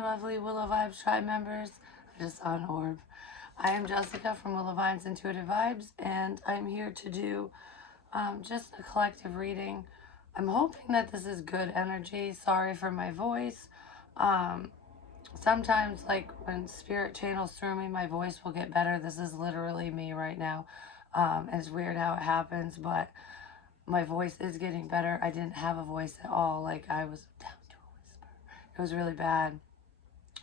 my lovely Willow Vibes Tribe members. I just saw an orb. I am Jessica from Willow Vibes Intuitive Vibes, and I'm here to do just a collective reading. I'm hoping that this is good energy. Sorry for my voice. Sometimes, like, when spirit channels through me, my voice will get better. This is literally me right now. It's weird how it happens, but my voice is getting better. I didn't have a voice at all. Like, I was down to a whisper. It was really bad,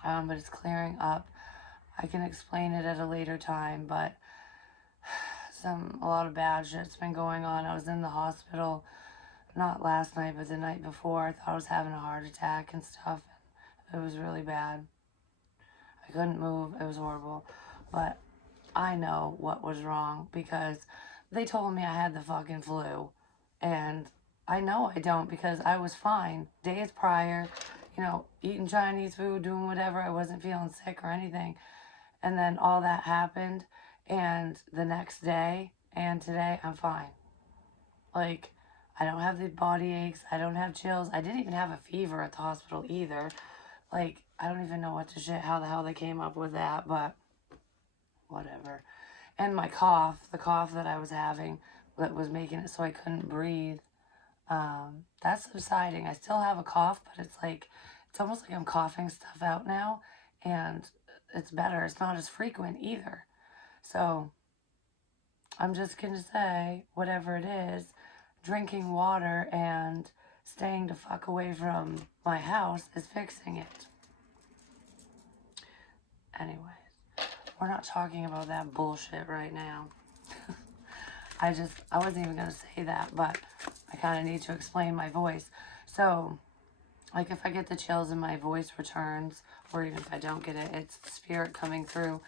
but it's clearing up. I can explain it at a later time, but a lot of bad shit's been going on. I was in the hospital, not last night, but the night before. I thought I was having a heart attack and stuff. It was really bad. I couldn't move. It was horrible. But I know what was wrong because they told me I had the fucking flu. And I know I don't because I was fine days prior, eating Chinese food, doing whatever. I wasn't feeling sick or anything. And then all that happened. And the next day and today, I'm fine. Like, I don't have the body aches. I don't have chills. I didn't even have a fever at the hospital either. Like, I don't even know how the hell they came up with that, but whatever. And my cough, the cough that I was having that was making it so I couldn't breathe, that's subsiding. I still have a cough, but it's almost like I'm coughing stuff out now, and it's better. It's not as frequent either. So I'm just going to say, whatever it is, drinking water and staying the fuck away from my house is fixing it. Anyways, we're not talking about that bullshit right now. I wasn't even going to say that, but I kind of need to explain my voice. So, like, if I get the chills and my voice returns, or even if I don't get it, it's spirit coming through,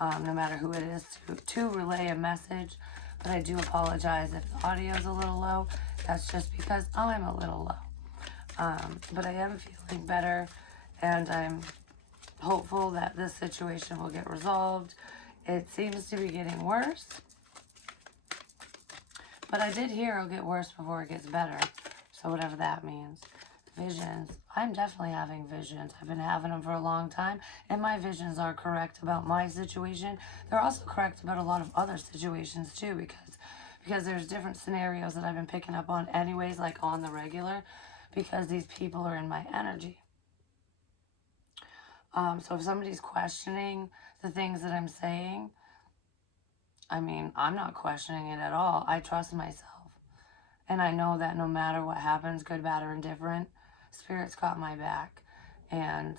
no matter who it is, to relay a message. But I do apologize if the audio is a little low. That's just because I'm a little low. But I am feeling better, and I'm hopeful that this situation will get resolved. It seems to be getting worse, but I did hear it'll get worse before it gets better. So whatever that means. Visions. I'm definitely having visions. I've been having them for a long time, and my visions are correct about my situation. They're also correct about a lot of other situations too, because there's different scenarios that I've been picking up on anyways, like on the regular, because these people are in my energy. So if somebody's questioning the things that I'm saying, I mean, I'm not questioning it at all. I trust myself. And I know that no matter what happens, good, bad, or indifferent, Spirit's got my back. And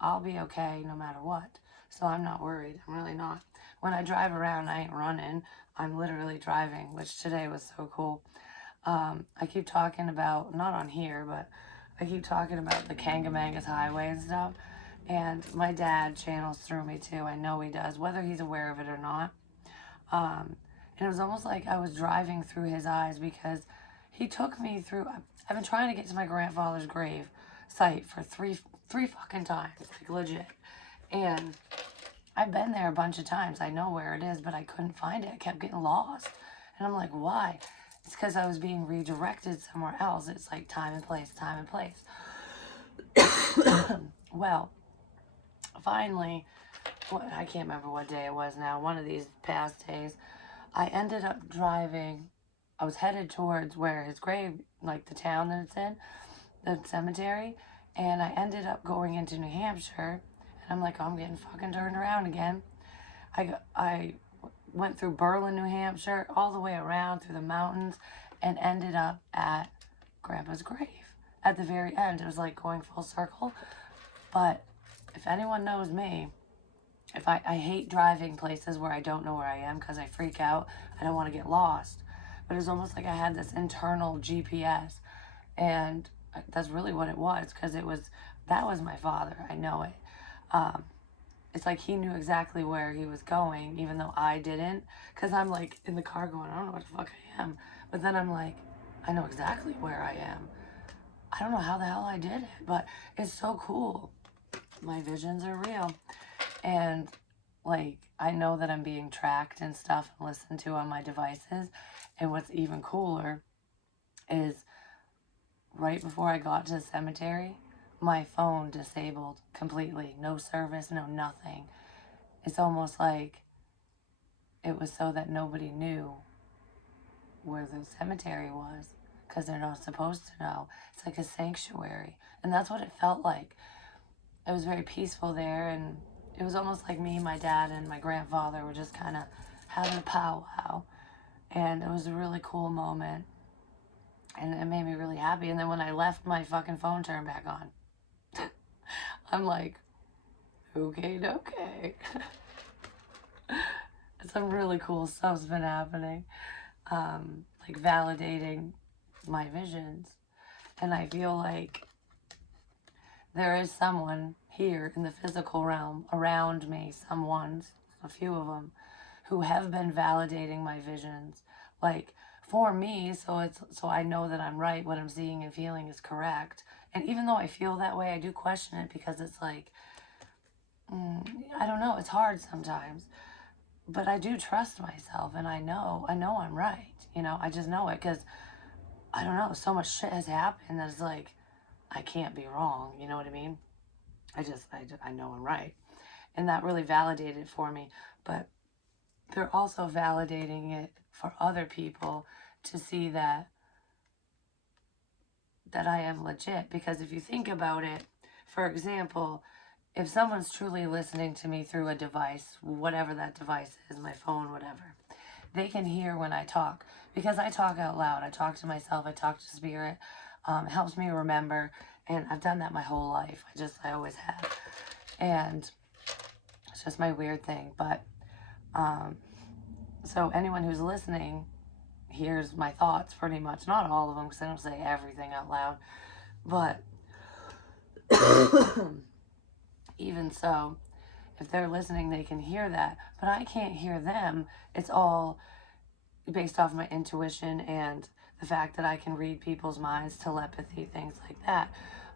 I'll be okay no matter what. So I'm not worried. I'm really not. When I drive around, I ain't running. I'm literally driving, which today was so cool. I keep talking about, not on here, but I keep talking about the Kangamangas Highway and stuff. And my dad channels through me too. I know he does, whether he's aware of it or not. And it was almost like I was driving through his eyes because he took me through. I've been trying to get to my grandfather's grave site for three fucking times, like legit. And I've been there a bunch of times. I know where it is, but I couldn't find it. I kept getting lost. And I'm like, why? It's because I was being redirected somewhere else. It's like time and place, time and place. Well, finally, I can't remember what day it was now, one of these past days, I ended up driving. I was headed towards where his grave, like the town that it's in, the cemetery, and I ended up going into New Hampshire, and I'm like, oh, I'm getting fucking turned around again. I went through Berlin, New Hampshire, all the way around through the mountains, and ended up at Grandpa's grave at the very end. It was like going full circle. But if anyone knows me, if I hate driving places where I don't know where I am because I freak out. I don't want to get lost. But it's almost like I had this internal GPS. And that's really what it was, because that was my father. I know it. It's like he knew exactly where he was going, even though I didn't. Because I'm like in the car going, I don't know what the fuck I am. But then I'm like, I know exactly where I am. I don't know how the hell I did it, but it's so cool. My visions are real. And like, I know that I'm being tracked and stuff and listened to on my devices. And what's even cooler is right before I got to the cemetery, my phone disabled completely. No service, no nothing. It's almost like it was so that nobody knew where the cemetery was because they're not supposed to know. It's like a sanctuary. And that's what it felt like. It was very peaceful there, and it was almost like me, my dad, and my grandfather were just kind of having a powwow. And it was a really cool moment. And it made me really happy. And then when I left, my fucking phone turned back on. I'm like, okay, okay. Some really cool stuff's been happening. Like validating my visions. And I feel like there is someone here in the physical realm around me, someone's, a few of them, who have been validating my visions. Like for me, so I know that I'm right, what I'm seeing and feeling is correct. And even though I feel that way, I do question it because it's like, I don't know, it's hard sometimes. But I do trust myself, and I know I'm right. I just know it because I don't know, so much shit has happened that it's like, I can't be wrong. You know what I mean? I know I'm right. And that really validated it for me. But they're also validating it for other people to see that I am legit. Because if you think about it, for example, if someone's truly listening to me through a device, whatever that device is, my phone, whatever, they can hear when I talk because I talk out loud. I talk to myself. I talk to spirit. It helps me remember, and I've done that my whole life. I always have, and it's just my weird thing. But so anyone who's listening hears my thoughts pretty much. Not all of them because I don't say everything out loud, but even so, if they're listening, they can hear that. But I can't hear them. It's all based off my intuition and the fact that I can read people's minds, telepathy, things like that,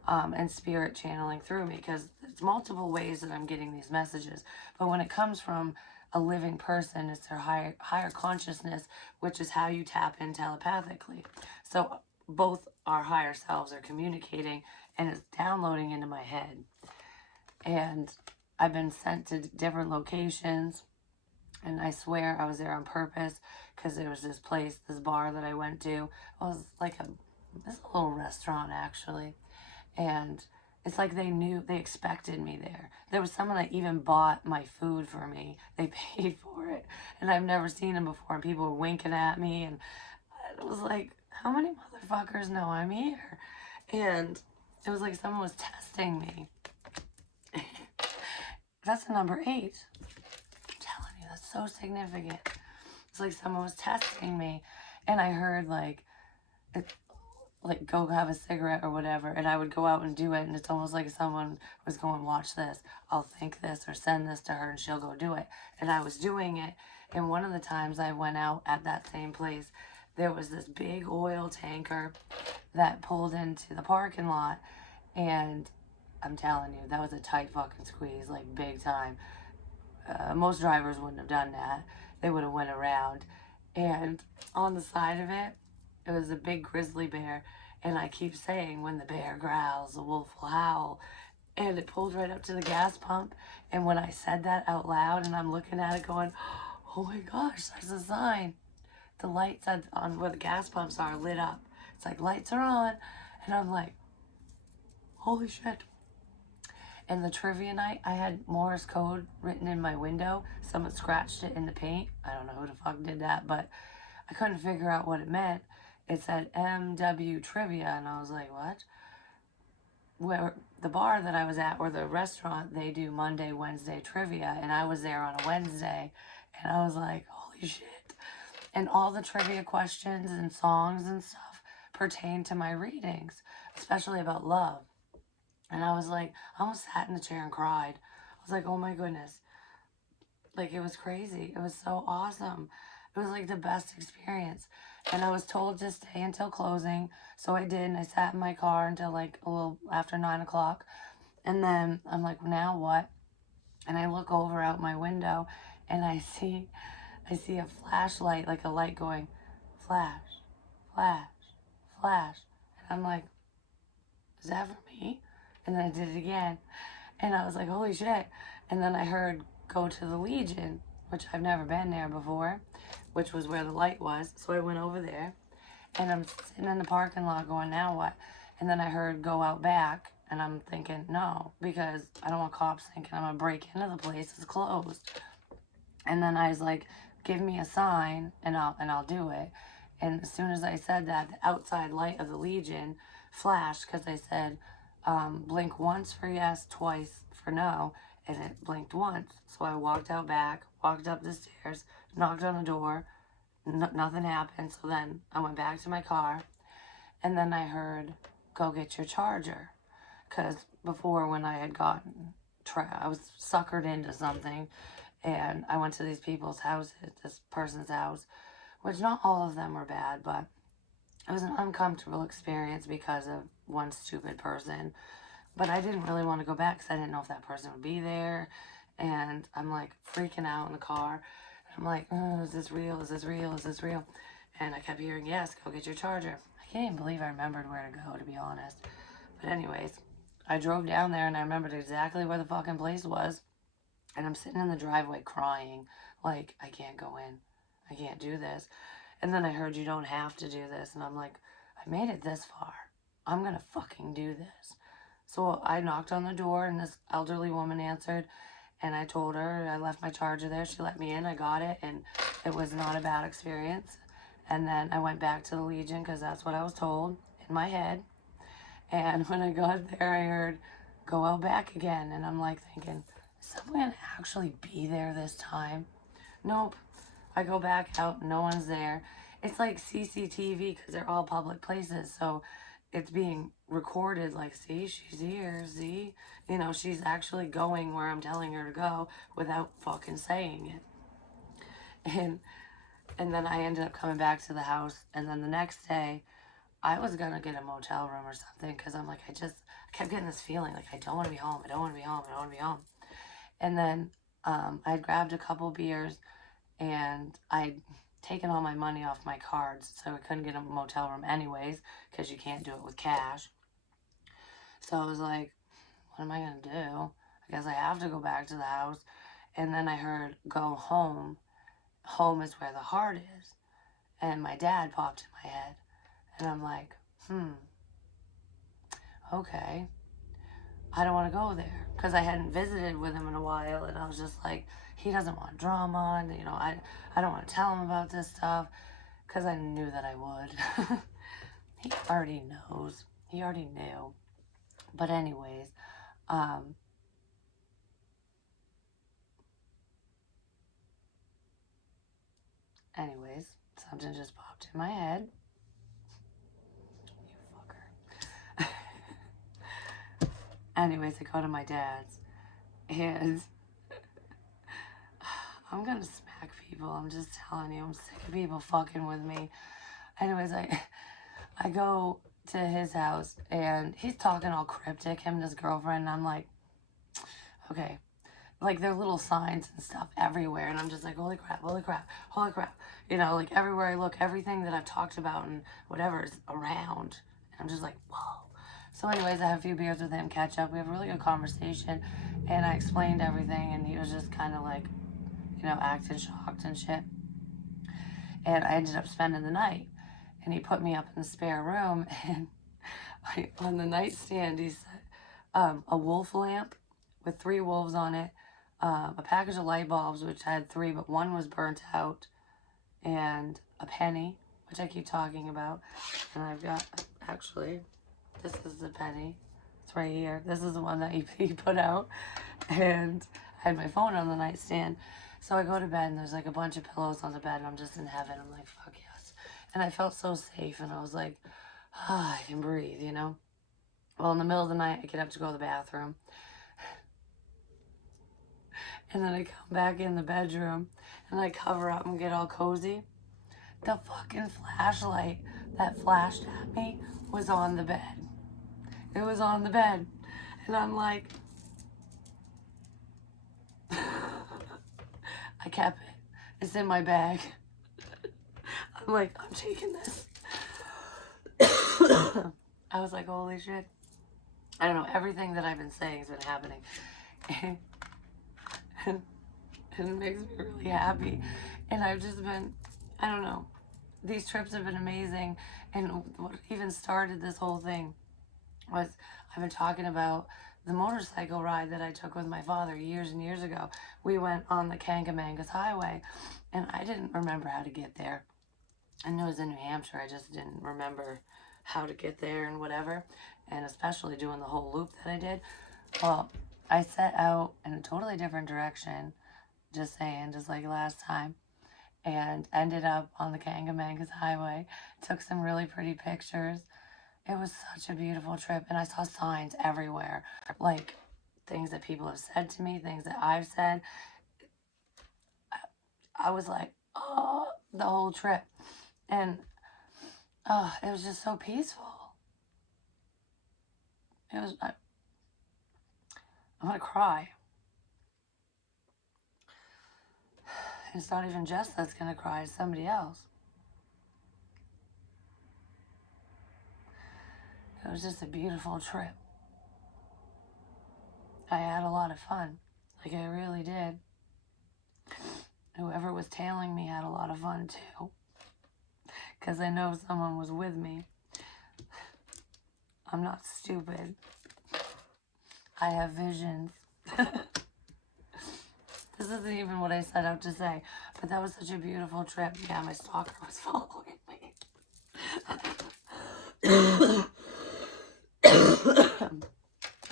and spirit channeling through me, because it's multiple ways that I'm getting these messages. But when it comes from a living person, it's their higher consciousness, which is how you tap in telepathically. So both our higher selves are communicating, and it's downloading into my head. And I've been sent to different locations, and I swear I was there on purpose because there was this place, this bar that I went to. It was like this little restaurant actually, and it's like they expected me there. There was someone that even bought my food for me. They paid for it, and I've never seen them before. And people were winking at me, and it was like, how many motherfuckers know I'm here? And it was like someone was testing me. That's a number 8. I'm telling you, that's so significant. It's like someone was testing me, and I heard like go have a cigarette or whatever, and I would go out and do it, and it's almost like someone was going, watch this, I'll think this or send this to her and she'll go do it. And I was doing it, and one of the times I went out at that same place, there was this big oil tanker that pulled into the parking lot, and I'm telling you, that was a tight fucking squeeze, like big time. Most drivers wouldn't have done that. They would have went around. And on the side of it, it was a big grizzly bear. And I keep saying, when the bear growls, the wolf will howl. And it pulled right up to the gas pump. And when I said that out loud, and I'm looking at it going, oh my gosh, there's a sign. The lights on where the gas pumps are lit up. It's like, lights are on. And I'm like, holy shit. And the trivia night, I had Morse code written in my window. Someone scratched it in the paint. I don't know who the fuck did that, but I couldn't figure out what it meant. It said MW Trivia, and I was like, what? Where the bar that I was at, or the restaurant, they do Monday, Wednesday trivia, and I was there on a Wednesday, and I was like, holy shit. And all the trivia questions and songs and stuff pertain to my readings, especially about love. And I was like, I almost sat in the chair and cried. I was like, oh my goodness. Like, it was crazy. It was so awesome. It was like the best experience. And I was told to stay until closing. So I did. And I sat in my car until like a little after 9 o'clock. And then I'm like, now what? And I look over out my window, and I see a flashlight, like a light going flash, flash, flash. And I'm like, is that for me? And then I did it again. And I was like, holy shit. And then I heard go to the Legion, which I've never been there before, which was where the light was. So I went over there and I'm sitting in the parking lot going, now what? And then I heard go out back and I'm thinking, no, because I don't want cops thinking I'm going to break into the place. It's closed. And then I was like, give me a sign and I'll do it. And as soon as I said that, the outside light of the Legion flashed because I said, blink once for yes, twice for no. And it blinked once. So I walked out back, walked up the stairs, knocked on the door. Nothing happened. So then I went back to my car. And then I heard, go get your charger. Because before, when I had gotten, I was suckered into something. And I went to these people's houses, this person's house, which not all of them were bad, but it was an uncomfortable experience because of one stupid person. But I didn't really want to go back because I didn't know if that person would be there. And I'm like freaking out in the car. I'm like, oh, is this real? Is this real? Is this real? And I kept hearing, yes, go get your charger. I can't even believe I remembered where to go, to be honest. But anyways, I drove down there and I remembered exactly where the fucking place was. And I'm sitting in the driveway crying, like, I can't go in. I can't do this. And then I heard you don't have to do this. And I'm like, I made it this far. I'm going to fucking do this. So I knocked on the door and this elderly woman answered. And I told her I left my charger there. She let me in. I got it. And it was not a bad experience. And then I went back to the Legion because that's what I was told in my head. And when I got there, I heard, go out back again. And I'm like thinking, is someone actually be there this time? Nope. I go back out, no one's there. It's like CCTV because they're all public places, so it's being recorded like, see, she's here, see? You know, she's actually going where I'm telling her to go without fucking saying it. And then I ended up coming back to the house, and then the next day, I was gonna get a motel room or something because I'm like, I kept getting this feeling like I don't want to be home, I don't want to be home, I don't want to be home. And then I grabbed a couple beers and I'd taken all my money off my cards, so I couldn't get a motel room anyways because you can't do it with cash. So I was like, what am I going to do? I guess I have to go back to the house. And then I heard, go home. Home is where the heart is. And my dad popped in my head. And I'm like, okay. I don't want to go there because I hadn't visited with him in a while, and I was just like, he doesn't want drama, and I don't want to tell him about this stuff because I knew that I would. He already knows. He already knew. But anyways, something just popped in my head. You fucker. Anyways, I go to my dad's, and I'm gonna smack people. I'm just telling you, I'm sick of people fucking with me. Anyways, I go to his house, and he's talking all cryptic, him and his girlfriend, and I'm like, okay. Like, there are little signs and stuff everywhere, and I'm just like, holy crap, holy crap, holy crap. You know, like, everywhere I look, everything that I've talked about and whatever is around. And I'm just like, whoa. So anyways, I have a few beers with him, catch up. We have a really good conversation, and I explained everything, and he was just kind of like, you know, acting shocked and shit. And I ended up spending the night, and he put me up in the spare room, and on the nightstand, he said, a wolf lamp with 3 wolves on it, a package of light bulbs, which had 3, but 1 was burnt out, and a penny, which I keep talking about. And I've got, actually, this is the penny. It's right here. This is the one that he put out. And I had my phone on the nightstand. So I go to bed, and there's like a bunch of pillows on the bed, and I'm just in heaven. I'm like, fuck yes. And I felt so safe, and I was like, I can breathe, you know? Well, in the middle of the night, I get up to go to the bathroom. And then I come back in the bedroom and I cover up and get all cozy. The fucking flashlight that flashed at me was on the bed. It was on the bed. And I'm like, I kept it. It's in my bag. I'm like, I'm taking this. I was like, holy shit. I don't know, everything that I've been saying has been happening. and it makes me really happy. And I've just been, I don't know, these trips have been amazing. And what even started this whole thing was I've been talking about the motorcycle ride that I took with my father years and years ago. We went on the Kangamangas Highway, and I didn't remember how to get there. I knew it was in New Hampshire. I just didn't remember how to get there and whatever, and especially doing the whole loop that I did. Well, I set out in a totally different direction, just saying, just like last time, and ended up on the Kangamangas Highway. Took some really pretty pictures. It was such a beautiful trip, and I saw signs everywhere, like things that people have said to me, things that I've said. I was like, oh, the whole trip. And oh, it was just so peaceful. It was, I'm gonna cry. It's not even Jess that's gonna cry, it's somebody else. It was just a beautiful trip. I had a lot of fun. Like, I really did. Whoever was tailing me had a lot of fun too. Because I know someone was with me. I'm not stupid. I have visions. This isn't even what I set out to say. But that was such a beautiful trip. Yeah, my stalker was following me.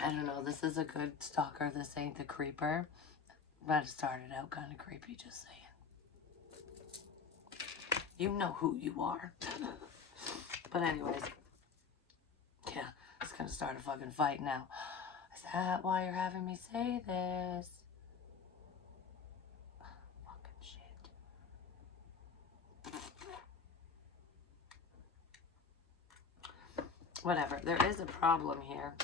I don't know. This is a good stalker. This ain't the creeper. But it started out kind of creepy, just saying. You know who you are. But anyways. Yeah, it's gonna start a fucking fight now. Is that why you're having me say this? Fucking shit. Whatever. There is a problem here.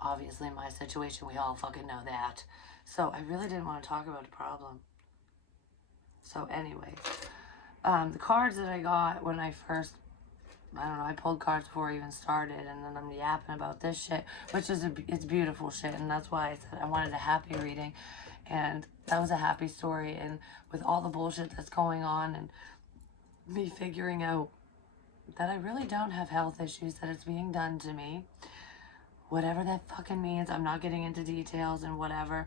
Obviously, my situation, we all fucking know that. So, I really didn't want to talk about the problem. So, anyway. The cards that I got when I first, I don't know, I pulled cards before I even started, and then I'm yapping about this shit, which is, it's beautiful shit, and that's why I said I wanted a happy reading, and that was a happy story, and with all the bullshit that's going on, and me figuring out that I really don't have health issues, that it's being done to me, whatever that fucking means. I'm not getting into details and whatever.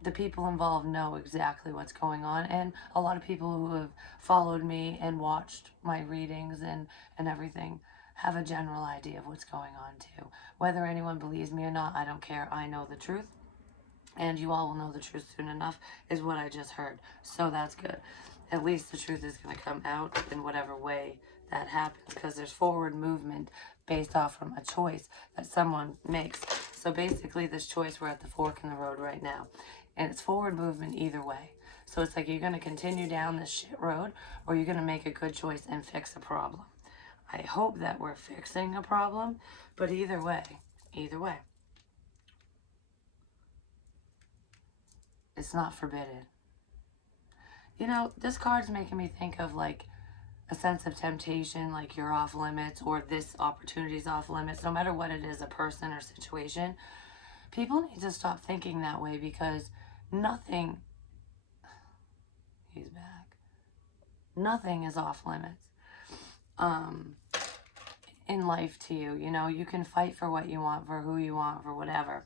The people involved know exactly what's going on, and a lot of people who have followed me and watched my readings and everything have a general idea of what's going on too. Whether anyone believes me or not, I don't care. I know the truth, and you all will know the truth soon enough, is what I just heard. So that's good. At least the truth is going to come out in whatever way that happens, because there's forward movement based off from a choice that someone makes. So basically, this choice, we're at the fork in the road right now, and it's forward movement either way. So it's like, you're going to continue down this shit road, or you're going to make a good choice and fix a problem. I hope that we're fixing a problem, but either way, it's not forbidden. You know, this card's making me think of like a sense of temptation, like you're off limits, or this opportunity's off limits. No matter what it is, a person or situation, people need to stop thinking that way, because nothing, he's back, nothing is off limits in life to you. You know, you can fight for what you want, for who you want, for whatever.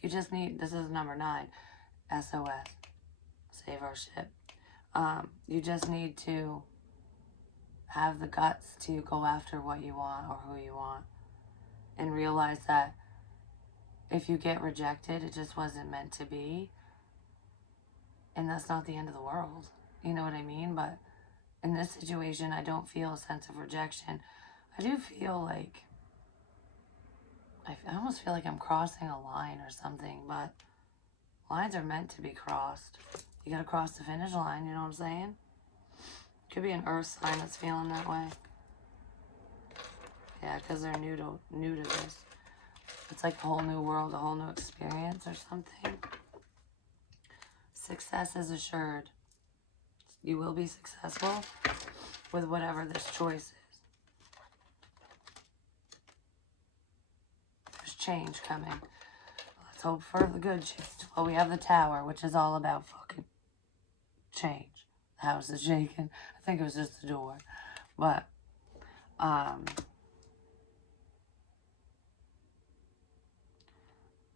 You just need, this is number 9, SOS, save our ship. You just need to have the guts to go after what you want or who you want, and realize that if you get rejected, it just wasn't meant to be, and that's not the end of the world. You know what I mean? But in this situation, I don't feel a sense of rejection. I do feel like, I almost feel like I'm crossing a line or something, but lines are meant to be crossed. You gotta cross the finish line, you know what I'm saying? Could be an earth sign that's feeling that way. Yeah, because they're new to this. It's like a whole new world, a whole new experience or something. Success is assured. You will be successful with whatever this choice is. change coming. Let's hope for the good change. Well, we have the Tower, which is all about fucking change. The house is shaking. I think it was just the door. But,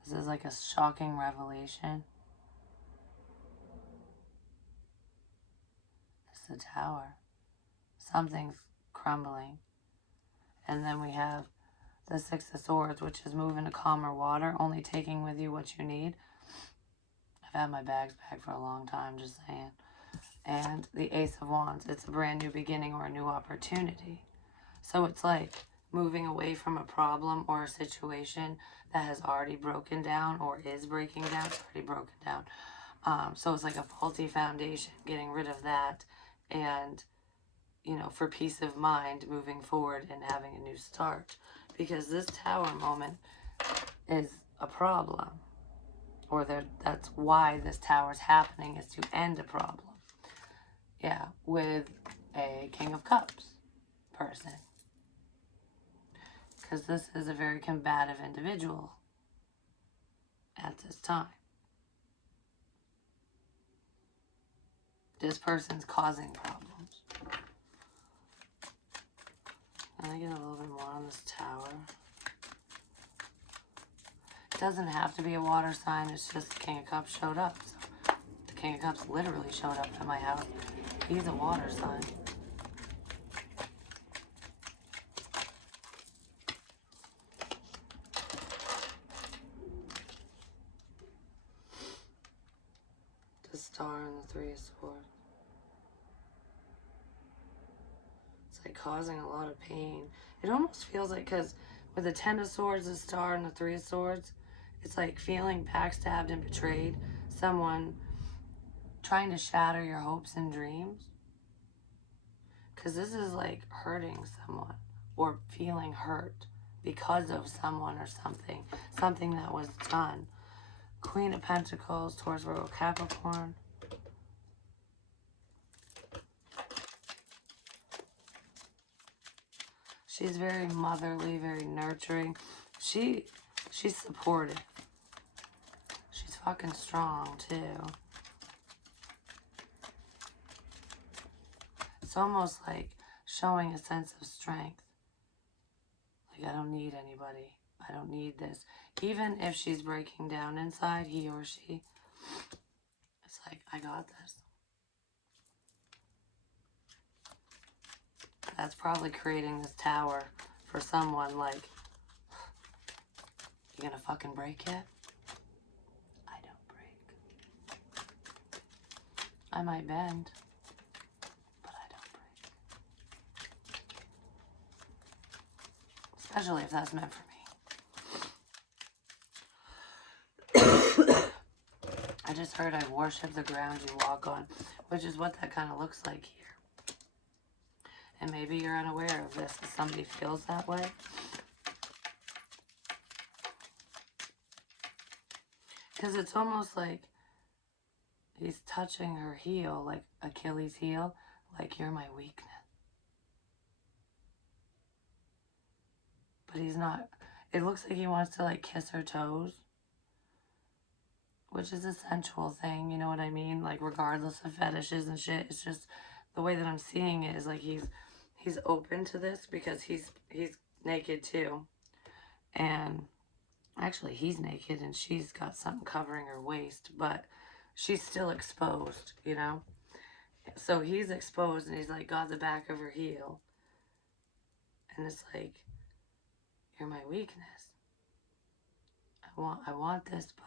this is like a shocking revelation. It's the Tower. Something's crumbling. And then we have the Six of Swords, which is moving to calmer water, only taking with you what you need. I've had my bags packed for a long time, just saying. And the Ace of Wands, it's a brand new beginning or a new opportunity. So it's like moving away from a problem or a situation that has already broken down or is breaking down. It's already broken down. So it's like a faulty foundation, getting rid of that, and, you know, for peace of mind, moving forward and having a new start. Because this Tower moment is a problem. Or that's why this Tower is happening, is to end a problem. Yeah, with a King of Cups person. Because this is a very combative individual at this time. This person's causing problems. Can I get a little bit more on this Tower? It doesn't have to be a water sign. It's just the King of Cups showed up. So the King of Cups literally showed up at my house. He's a water sign. The Star and the Three of Swords. It's like causing a lot of pain. It almost feels like, because with the Ten of Swords, the Star, and the Three of Swords, it's like feeling backstabbed and betrayed. Someone trying to shatter your hopes and dreams. Because this is like hurting someone or feeling hurt because of someone or something. Something that was done. Queen of Pentacles, Taurus, Virgo, Capricorn. She's very motherly, very nurturing. She's supportive. She's fucking strong, too. It's almost like showing a sense of strength. Like, I don't need anybody. I don't need this. Even if she's breaking down inside, he or she, it's like, I got this. That's probably creating this Tower for someone. Like, you gonna fucking break yet? I don't break. I might bend, but I don't break. Especially if that's meant for me. I just heard I worship the ground you walk on, which is what that kind of looks like here. And maybe you're unaware of this, if somebody feels that way. Because it's almost like he's touching her heel, like Achilles' heel, like, you're my weakness. But he's not. It looks like he wants to, like, kiss her toes. Which is a sensual thing, you know what I mean? Like, regardless of fetishes and shit, it's just the way that I'm seeing it is like he's open to this because he's naked too. And actually he's naked and she's got something covering her waist, but she's still exposed, you know? So he's exposed and he's like got the back of her heel. And it's like, you're my weakness. I want this, but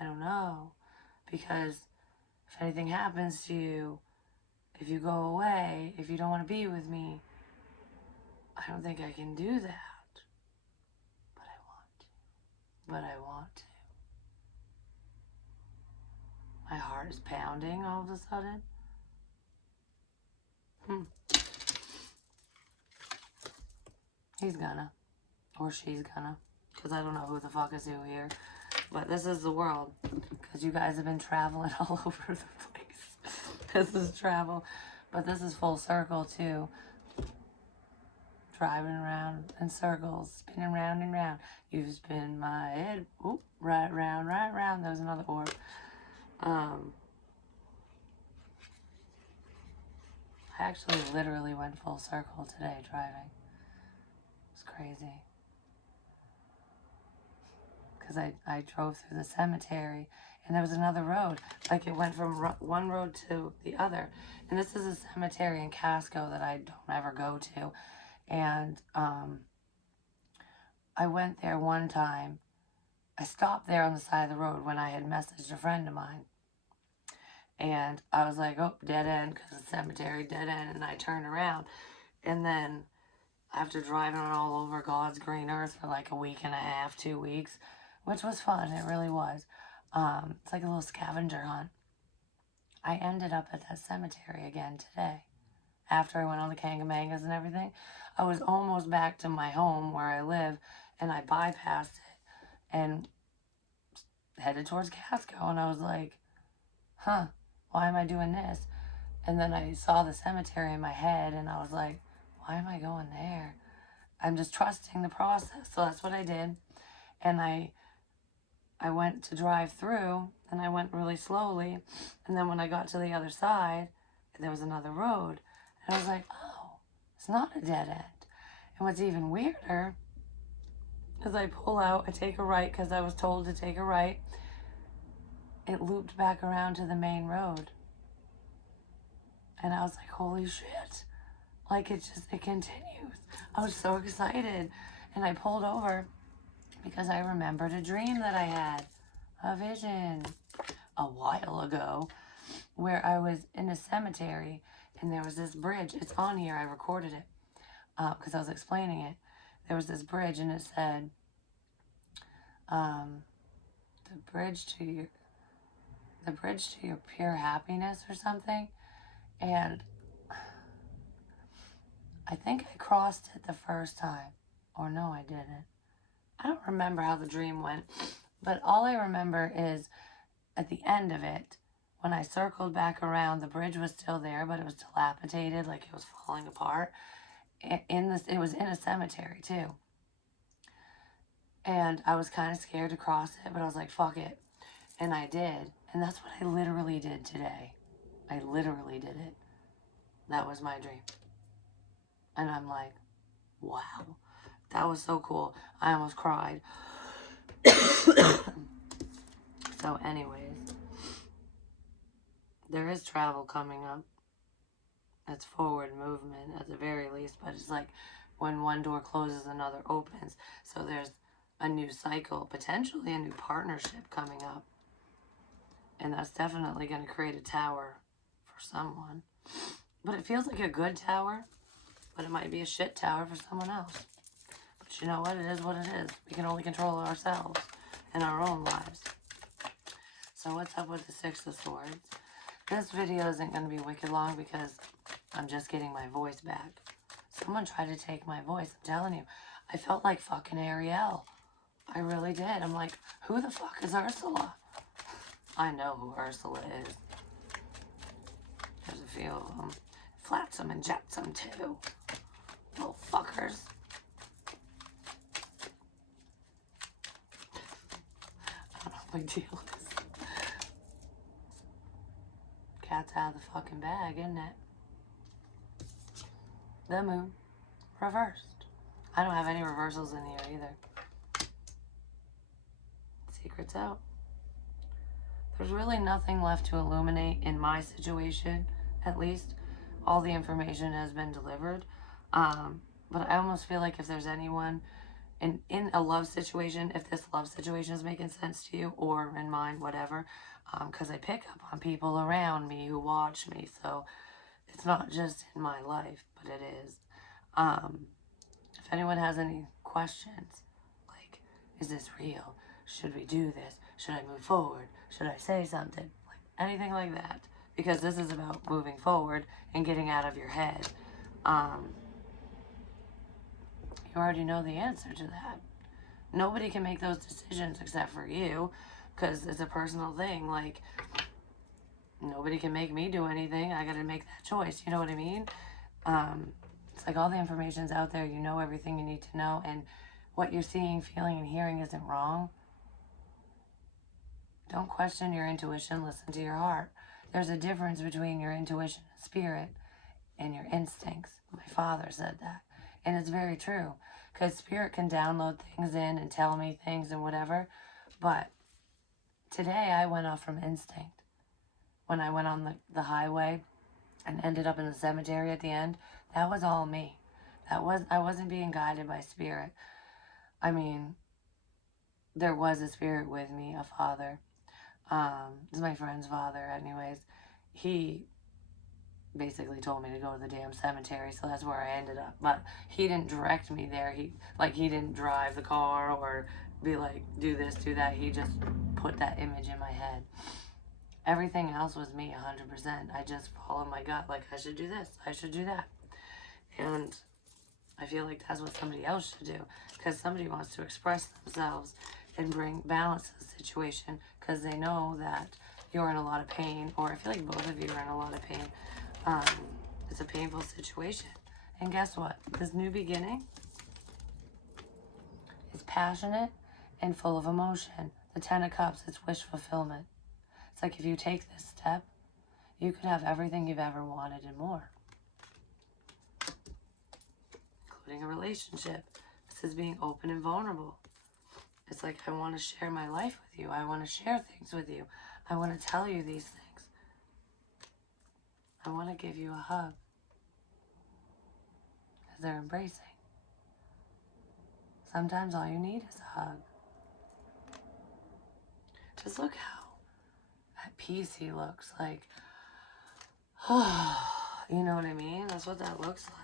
I don't know. Because if anything happens to you, if you go away, if you don't want to be with me, I don't think I can do that. But I want to. But I want to. My heart is pounding all of a sudden. He's gonna. Or she's gonna. Because I don't know who the fuck is who here. But this is the world. Because you guys have been traveling all over the place. This is travel. But this is full circle too. driving around in circles, spinning round and round. You spin my head, oop, right round, right round. There's another orb. I actually literally went full circle today driving. It's crazy. Because I drove through the cemetery and there was another road. Like it went from one road to the other. And this is a cemetery in Casco that I don't ever go to. And I went there one time. I stopped there on the side of the road when I had messaged a friend of mine. And I was like, oh, dead end, because the cemetery, dead end. And I turned around. And then after driving all over God's green earth for like a week and a half, 2 weeks, which was fun, it really was. It's like a little scavenger hunt. I ended up at that cemetery again today. After I went on the Kangamangas and everything, I was almost back to my home where I live, and I bypassed it and headed towards Casco, and I was like, huh, why am I doing this? And then I saw the cemetery in my head, and I was like, why am I going there? I'm just trusting the process. So that's what I did. And I went to drive through, and I went really slowly. And then when I got to the other side, there was another road. And I was like, oh, it's not a dead end. And what's even weirder is I pull out, I take a right because I was told to take a right. It looped back around to the main road. And I was like, holy shit. Like it continues. I was so excited. And I pulled over because I remembered a dream that I had, a vision, a while ago, where I was in a cemetery and there was this bridge. It's on here. I recorded it because I was explaining it. There was this bridge and it said, the bridge to your pure happiness or something. And I think I crossed it the first time. Or no, I didn't. I don't remember how the dream went. But all I remember is at the end of it, when I circled back around, the bridge was still there, but it was dilapidated, like it was falling apart. It was in a cemetery too. And I was kind of scared to cross it, but I was like, fuck it. And I did. And that's what I literally did today. I literally did it. That was my dream. And I'm like, wow. That was so cool. I almost cried. So anyways, there is travel coming up. It's forward movement at the very least, but it's like when one door closes, another opens. So there's a new cycle, potentially a new partnership coming up. And that's definitely going to create a tower for someone. But it feels like a good tower, but it might be a shit tower for someone else. But you know what? It is what it is. We can only control ourselves and our own lives. So what's up with the Six of Swords? This video isn't going to be wicked long because I'm just getting my voice back. Someone tried to take my voice. I'm telling you. I felt like fucking Ariel. I really did. I'm like, who the fuck is Ursula? I know who Ursula is. There's a few of them. Flatsome and jetsome too. Little fuckers. I don't know what my deal is. Cat's out of the fucking bag, isn't it? The moon. Reversed. I don't have any reversals in here either. Secret's out. There's really nothing left to illuminate in my situation, at least. All the information has been delivered. But I almost feel like if there's anyone in a love situation, if this love situation is making sense to you, or in mine, whatever, because I pick up on people around me who watch me, so it's not just in my life, but it is. If anyone has any questions, like, is this real? Should we do this? Should I move forward? Should I say something? Like anything like that. Because this is about moving forward and getting out of your head. You already know the answer to that. Nobody can make those decisions except for you. Because it's a personal thing. Like, nobody can make me do anything. I gotta make that choice. You know what I mean? It's like all the information's out there. You know everything you need to know. And what you're seeing, feeling, and hearing isn't wrong. Don't question your intuition. Listen to your heart. There's a difference between your intuition and spirit and your instincts. My father said that. And it's very true. Because spirit can download things in and tell me things and whatever. But today I went off from instinct. When I went on the highway and ended up in the cemetery at the end, that was all me. I wasn't being guided by spirit. I mean, there was a spirit with me, a father. This is my friend's father, anyways. He basically told me to go to the damn cemetery, so that's where I ended up. But he didn't direct me there. He didn't drive the car or be like, do this, do that. He just put that image in my head. Everything else was me 100%. I just followed my gut, like, I should do this, I should do that. And I feel like that's what somebody else should do, because somebody wants to express themselves and bring balance to the situation, because they know that you're in a lot of pain, or I feel like both of you are in a lot of pain. It's a painful situation. And guess what? This new beginning is passionate and full of emotion. The Ten of Cups, it's wish fulfillment. It's like if you take this step, you could have everything you've ever wanted and more, including a relationship. This is being open and vulnerable. It's like, I want to share my life with you. I want to share things with you. I want to tell you these things. I want to give you a hug as they're embracing. Sometimes all you need is a hug. Just look how at peace he looks. Like, you know what I mean? That's what that looks like.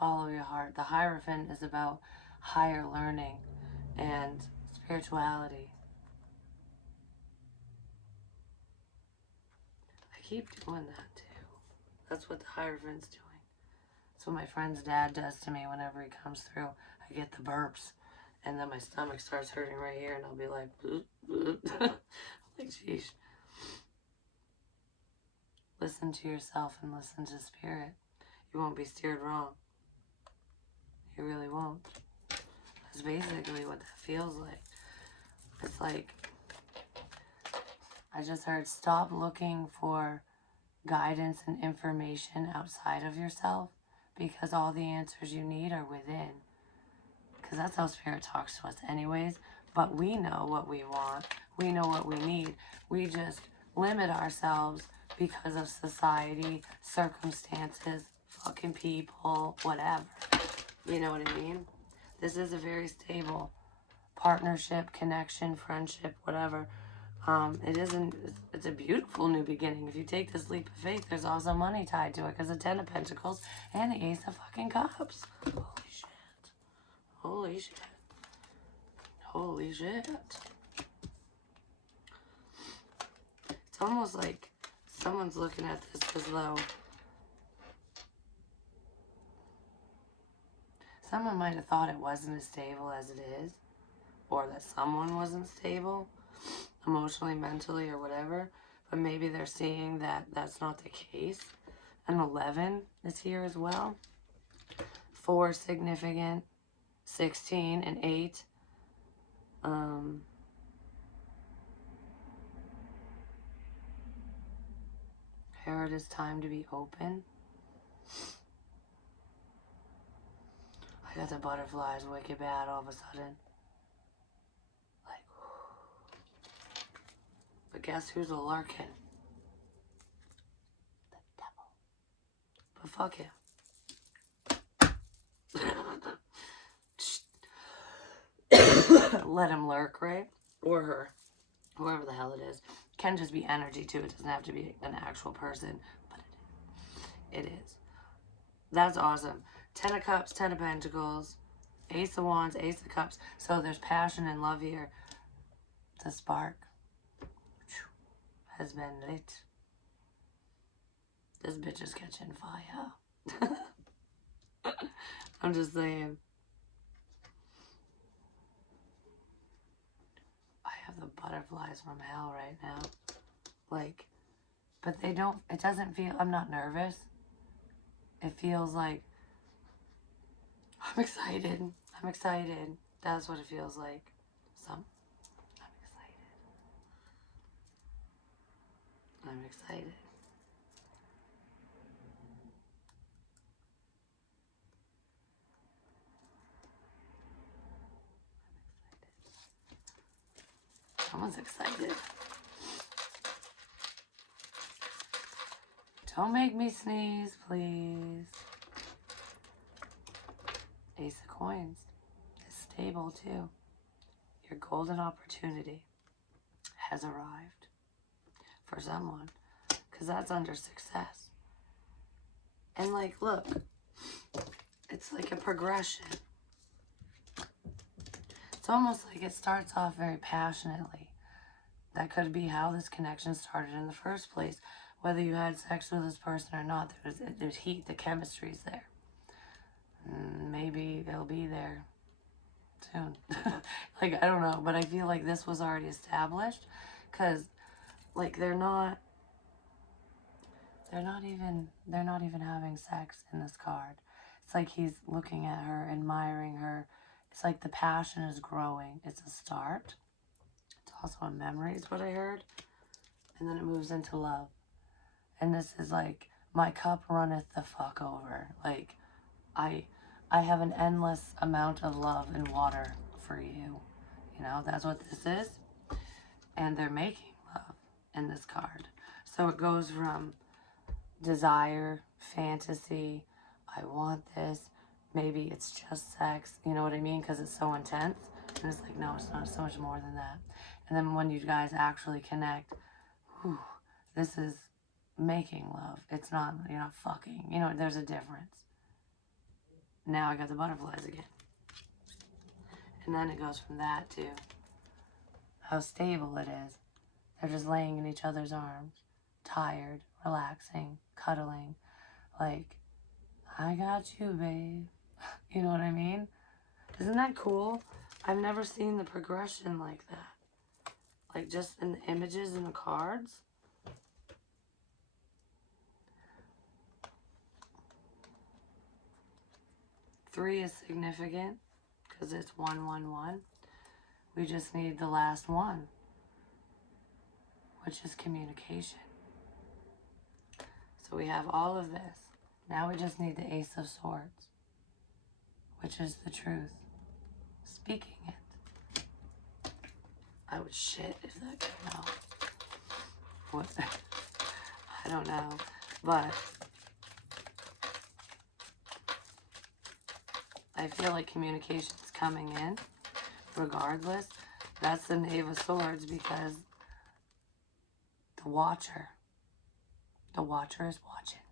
Follow your heart. The Hierophant is about higher learning and spirituality. I keep doing that too. That's what the Hierophant's doing. That's what my friend's dad does to me whenever he comes through. I get the burps, and then my stomach starts hurting right here, and I'll be like, boop, boop. Like, sheesh. Listen to yourself and listen to spirit. You won't be steered wrong. You really won't. That's basically what that feels like. It's like, I just heard, stop looking for guidance and information outside of yourself, because all the answers you need are within. Because that's how spirit talks to us anyways. But we know what we want. We know what we need. We just limit ourselves because of society, circumstances, fucking people, whatever. You know what I mean? This is a very stable partnership, connection, friendship, whatever. It's a beautiful new beginning. If you take this leap of faith, there's also money tied to it, because the Ten of Pentacles and the Ace of fucking Cups. Holy shit. Holy shit. Holy shit. It's almost like someone's looking at this as though someone might have thought it wasn't as stable as it is, or that someone wasn't stable emotionally, mentally, or whatever, but maybe they're seeing that that's not the case. And 11 is here as well. 4 significant, 16 and 8. Here it is time to be open. I got the butterflies wicked bad all of a sudden. Like, but guess who's a larkin? The devil. But fuck him. Let him lurk, right? Or her. Whoever the hell it is. Can just be energy too. It doesn't have to be an actual person, but it is. It is. That's awesome. 10 of Cups, 10 of Pentacles, Ace of Wands, Ace of Cups. So there's passion and love here. The spark has been lit. This bitch is catching fire. I'm just saying. I have the butterflies from hell right now. Like, But they don't, it doesn't feel, I'm not nervous. It feels like, I'm excited. I'm excited. That's what it feels like. So, I'm excited. I'm excited. Someone's excited. Don't make me sneeze, please. Ace of Coins is stable too. Your golden opportunity has arrived for someone, because that's under success. And like, look, it's like a progression. It's almost like it starts off very passionately. That could be how this connection started in the first place. Whether you had sex with this person or not, there's heat, the chemistry's there. Maybe they'll be there soon. Like, I don't know, but I feel like this was already established, because like they're not even having sex in this card. It's like he's looking at her, admiring her. It's like the passion is growing. It's a start. It's also a memory, is what I heard. And then it moves into love. And this is like, my cup runneth the fuck over. Like, I have an endless amount of love and water for you. You know, that's what this is. And they're making love in this card. So it goes from desire, fantasy, I want this, maybe it's just sex, you know what I mean? Because it's so intense. And it's like, no, it's not, so much more than that. And then when you guys actually connect, whew, this is making love. It's not, you're not fucking. You know, there's a difference. Now I got the butterflies again. And then it goes from that to how stable it is. They're just laying in each other's arms, tired, relaxing, cuddling. Like, I got you, babe. You know what I mean? Isn't that cool? I've never seen the progression like that. Like, just in the images in the cards. Three is significant because it's 111. We just need the last one, which is communication. So we have all of this. Now we just need the Ace of Swords, which is the truth. Speaking it. I would shit if that came out. What? I don't know. But I feel like communication is coming in regardless. That's the Knave of Swords, because the Watcher is watching.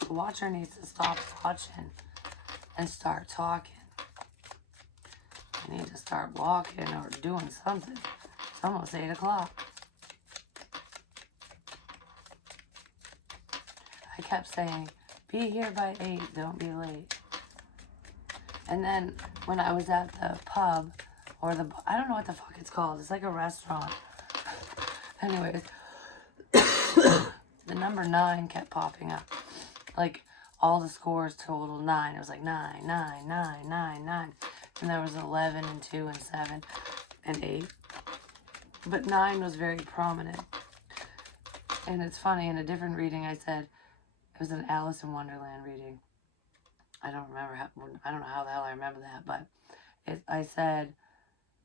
The Watcher needs to stop watching and start talking. You need to start walking or doing something. It's almost 8 o'clock. I kept saying, be here by 8, don't be late. And then when I was at the pub, or I don't know what the fuck it's called. It's like a restaurant. Anyways, the number 9 kept popping up. Like, all the scores total 9. It was like 9, 9, 9, 9, 9. And there was 11 and 2 and 7 and 8. But 9 was very prominent. And it's funny, in a different reading I said, it was an Alice in Wonderland reading. I don't know how the hell I remember that, but I said,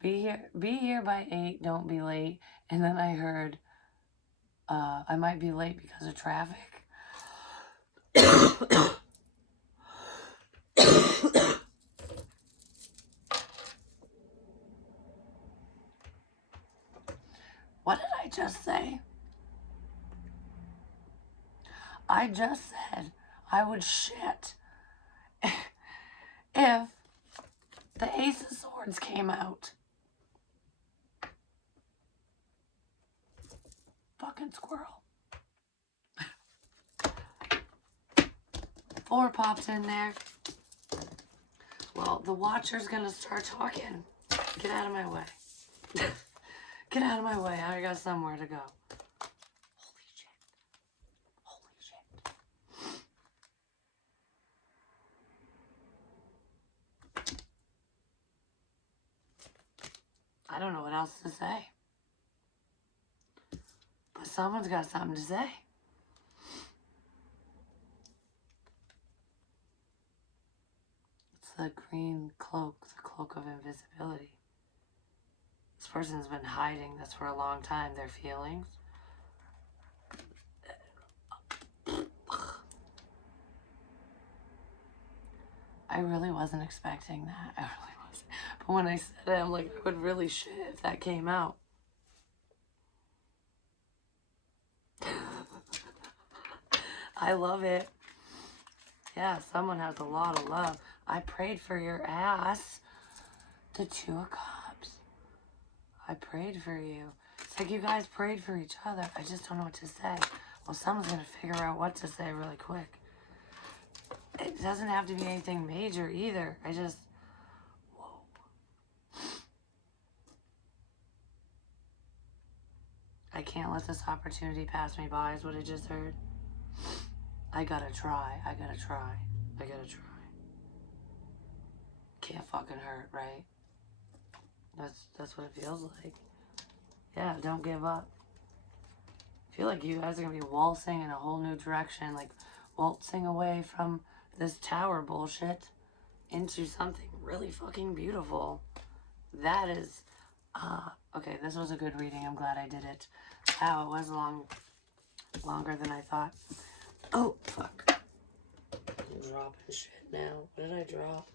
be here by 8, don't be late. And then I heard, I might be late because of traffic. What did I just say? I just said I would shit if the Ace of Swords came out. Fucking squirrel. 4 popped in there. Well, the Watcher's gonna start talking. Get out of my way. Get out of my way. I got somewhere to go. Holy shit. I don't know what else to say. But someone's got something to say. It's the green cloak, the cloak of invisibility. This person's been hiding this for a long time, their feelings. I really wasn't expecting that. I really wasn't. But when I said it, I'm like, I would really shit if that came out. I love it. Yeah, someone has a lot of love. I prayed for your ass. The Two of Cups. I prayed for you. It's like you guys prayed for each other. I just don't know what to say. Well, someone's going to figure out what to say really quick. It doesn't have to be anything major either. I just... Whoa. I can't let this opportunity pass me by is what I just heard. I gotta try. I gotta try. I gotta try. Can't fucking hurt, right? That's what it feels like. Yeah, don't give up. I feel like you guys are gonna be waltzing in a whole new direction, like waltzing away from this tower bullshit into something really fucking beautiful. That is, okay, this was a good reading. I'm glad I did it. Wow, it was longer than I thought. Oh, fuck. I'm dropping shit now. What did I drop?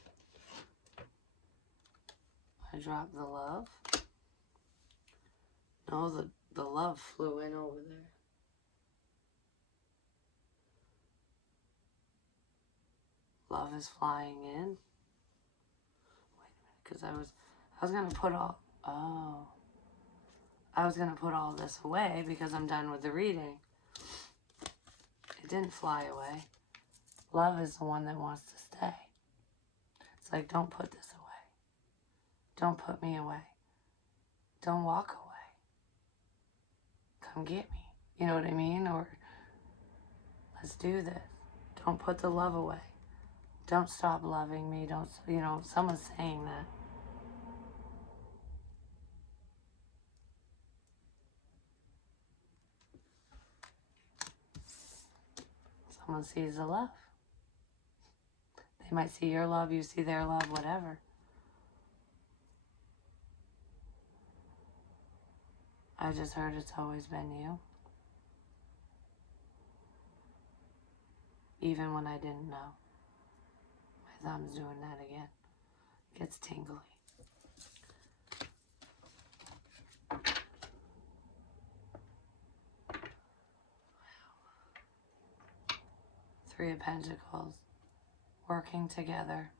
I dropped the love. No, the love flew in over there. Love is flying in. Wait a minute, because I was gonna put all, oh. I was gonna put all this away because I'm done with the reading. It didn't fly away. Love is the one that wants to stay. It's like, don't put this away. Don't put me away. Don't walk away. Come get me. You know what I mean? Or let's do this. Don't put the love away. Don't stop loving me. Don't, you know, someone's saying that. Someone sees the love. They might see your love, you see their love, whatever. I just heard it's always been you. Even when I didn't know. My thumb's doing that again. It gets tingly. Three of Pentacles. Working together.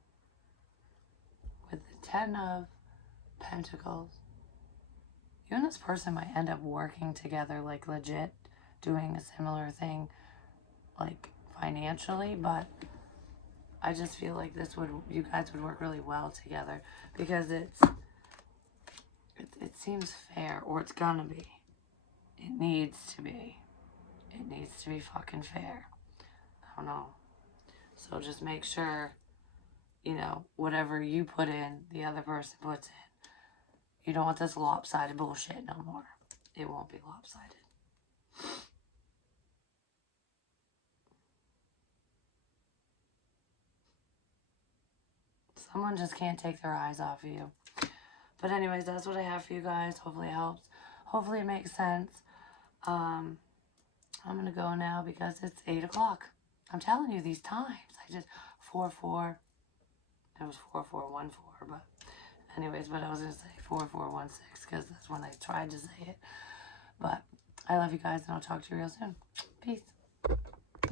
With the Ten of Pentacles. You and this person might end up working together, like legit, doing a similar thing, like financially, but I just feel like you guys would work really well together because it seems fair, or it's gonna be. It needs to be. It needs to be fucking fair. I don't know. So just make sure, you know, whatever you put in, the other person puts in. You don't want this lopsided bullshit no more. It won't be lopsided. Someone just can't take their eyes off of you. But anyways, that's what I have for you guys. Hopefully it helps. Hopefully it makes sense. I'm going to go now because it's 8 o'clock. I'm telling you these times. I just, 4-4. It was 4414, but anyways, but I was going to say 4416 because that's when I tried to say it. But I love you guys, and I'll talk to you real soon. Peace.